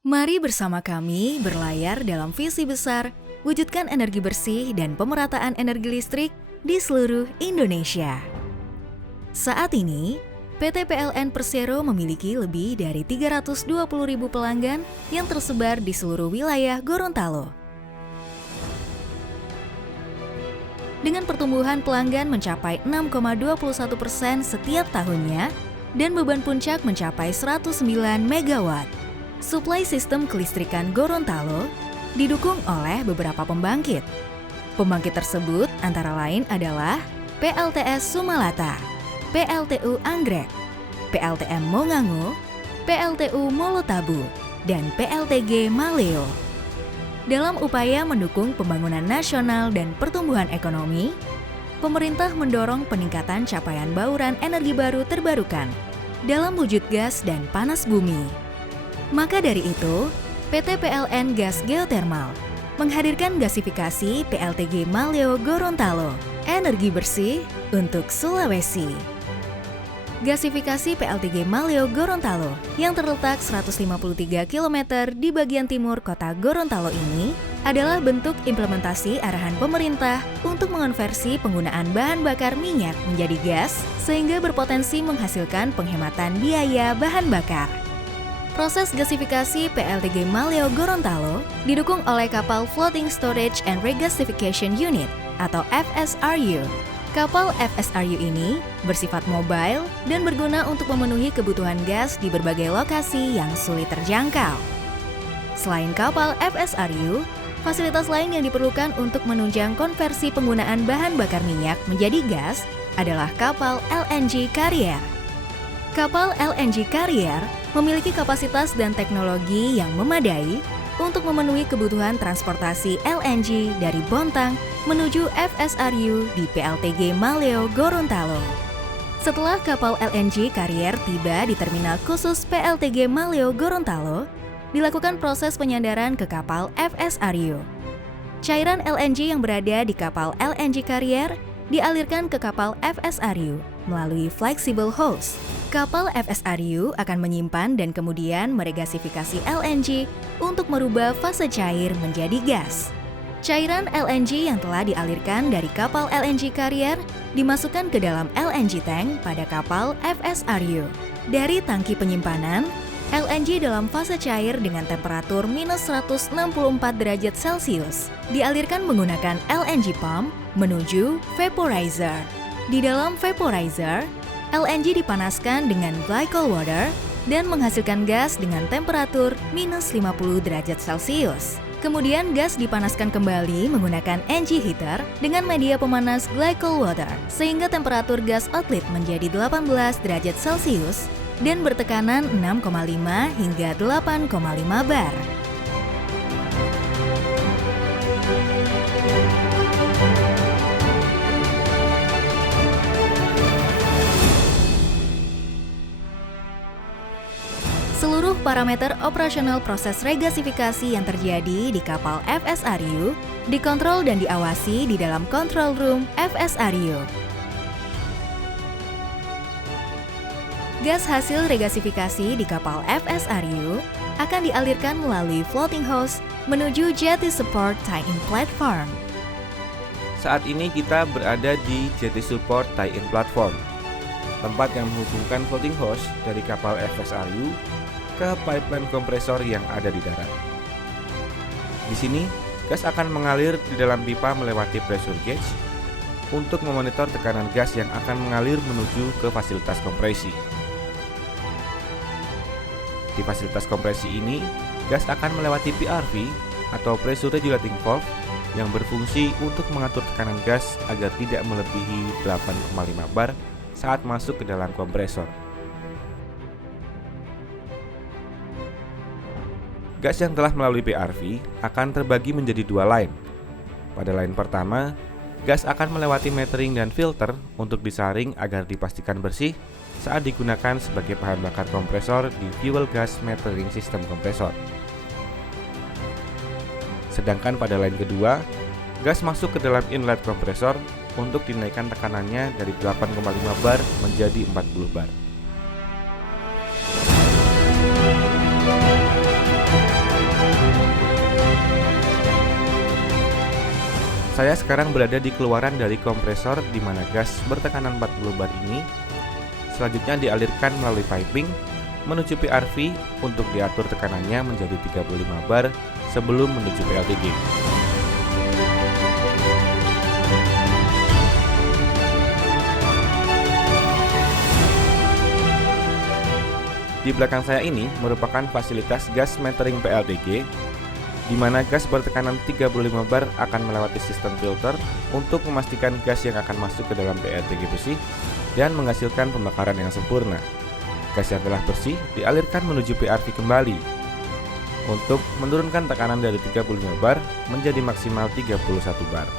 Mari bersama kami berlayar dalam visi besar, wujudkan energi bersih dan pemerataan energi listrik di seluruh Indonesia. Saat ini, PT PLN Persero memiliki lebih dari 320.000 pelanggan yang tersebar di seluruh wilayah Gorontalo. Dengan pertumbuhan pelanggan mencapai 6,21% setiap tahunnya dan beban puncak mencapai 109 MW. Suplai sistem kelistrikan Gorontalo didukung oleh beberapa pembangkit. Pembangkit tersebut antara lain adalah PLTS Sumalata, PLTU Anggrek, PLTM Mongango, PLTU Molotabu, dan PLTG Maleo. Dalam upaya mendukung pembangunan nasional dan pertumbuhan ekonomi, pemerintah mendorong peningkatan capaian bauran energi baru terbarukan dalam wujud gas dan panas bumi. Maka dari itu, PT PLN Gas Geothermal menghadirkan gasifikasi PLTG Maleo Gorontalo, energi bersih untuk Sulawesi. Gasifikasi PLTG Maleo Gorontalo yang terletak 153 km di bagian timur kota Gorontalo ini adalah bentuk implementasi arahan pemerintah untuk mengonversi penggunaan bahan bakar minyak menjadi gas sehingga berpotensi menghasilkan penghematan biaya bahan bakar. Proses gasifikasi PLTG Maleo Gorontalo didukung oleh kapal Floating Storage and Regasification Unit atau FSRU. Kapal FSRU ini bersifat mobile dan berguna untuk memenuhi kebutuhan gas di berbagai lokasi yang sulit terjangkau. Selain kapal FSRU, fasilitas lain yang diperlukan untuk menunjang konversi penggunaan bahan bakar minyak menjadi gas adalah kapal LNG Carrier. Kapal LNG Carrier memiliki kapasitas dan teknologi yang memadai untuk memenuhi kebutuhan transportasi LNG dari Bontang menuju FSRU di PLTG Maleo Gorontalo. Setelah kapal LNG Carrier tiba di terminal khusus PLTG Maleo Gorontalo, dilakukan proses penyandaran ke kapal FSRU. Cairan LNG yang berada di kapal LNG Carrier dialirkan ke kapal FSRU melalui flexible hose. Kapal FSRU akan menyimpan dan kemudian meregasifikasi LNG untuk merubah fase cair menjadi gas. Cairan LNG yang telah dialirkan dari kapal LNG Carrier dimasukkan ke dalam LNG tank pada kapal FSRU. Dari tangki penyimpanan, LNG dalam fase cair dengan temperatur minus 164 derajat Celcius dialirkan menggunakan LNG pump menuju vaporizer. Di dalam vaporizer, LNG dipanaskan dengan glycol water dan menghasilkan gas dengan temperatur minus 50 derajat Celcius. Kemudian gas dipanaskan kembali menggunakan NG heater dengan media pemanas glycol water sehingga temperatur gas outlet menjadi 18 derajat Celcius dan bertekanan 6,5 hingga 8,5 bar. Seluruh parameter operasional proses regasifikasi yang terjadi di kapal FSRU dikontrol dan diawasi di dalam control room FSRU. Gas hasil regasifikasi di kapal FSRU akan dialirkan melalui floating hose menuju Jetty Support Tie-in Platform. Saat ini kita berada di Jetty Support Tie-in Platform, tempat yang menghubungkan floating hose dari kapal FSRU ke pipeline kompresor yang ada di darat. Di sini, gas akan mengalir di dalam pipa melewati pressure gauge untuk memonitor tekanan gas yang akan mengalir menuju ke fasilitas kompresi. Di fasilitas kompresi ini, gas akan melewati PRV atau Pressure Regulating Valve yang berfungsi untuk mengatur tekanan gas agar tidak melebihi 8,5 bar saat masuk ke dalam kompresor. Gas yang telah melalui PRV akan terbagi menjadi dua line. Pada line pertama, gas akan melewati metering dan filter untuk disaring agar dipastikan bersih saat digunakan sebagai bahan bakar kompresor di fuel gas metering sistem kompresor. Sedangkan pada line kedua, gas masuk ke dalam inlet kompresor untuk dinaikkan tekanannya dari 8,5 bar menjadi 40 bar. Saya sekarang berada di keluaran dari kompresor di mana gas bertekanan 40 bar ini selanjutnya dialirkan melalui piping menuju PRV untuk diatur tekanannya menjadi 35 bar sebelum menuju PLTG. Di belakang saya ini merupakan fasilitas gas metering PLTG, di mana gas bertekanan 35 bar akan melewati sistem filter untuk memastikan gas yang akan masuk ke dalam PLTG bersih dan menghasilkan pembakaran yang sempurna. Gas yang telah bersih dialirkan menuju PRV kembali untuk menurunkan tekanan dari 35 bar menjadi maksimal 31 bar.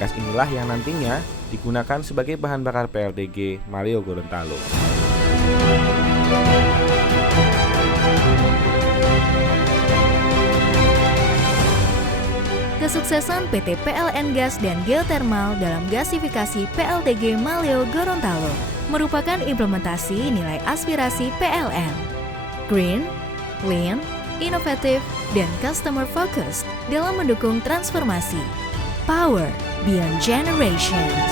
Gas inilah yang nantinya digunakan sebagai bahan bakar PLTG Maleo Gorontalo. Kesuksesan PT PLN Gas dan Geothermal dalam gasifikasi PLTG Maleo Gorontalo merupakan implementasi nilai aspirasi PLN. Green, clean, inovatif, dan customer focused dalam mendukung transformasi. Power Beyond Generations.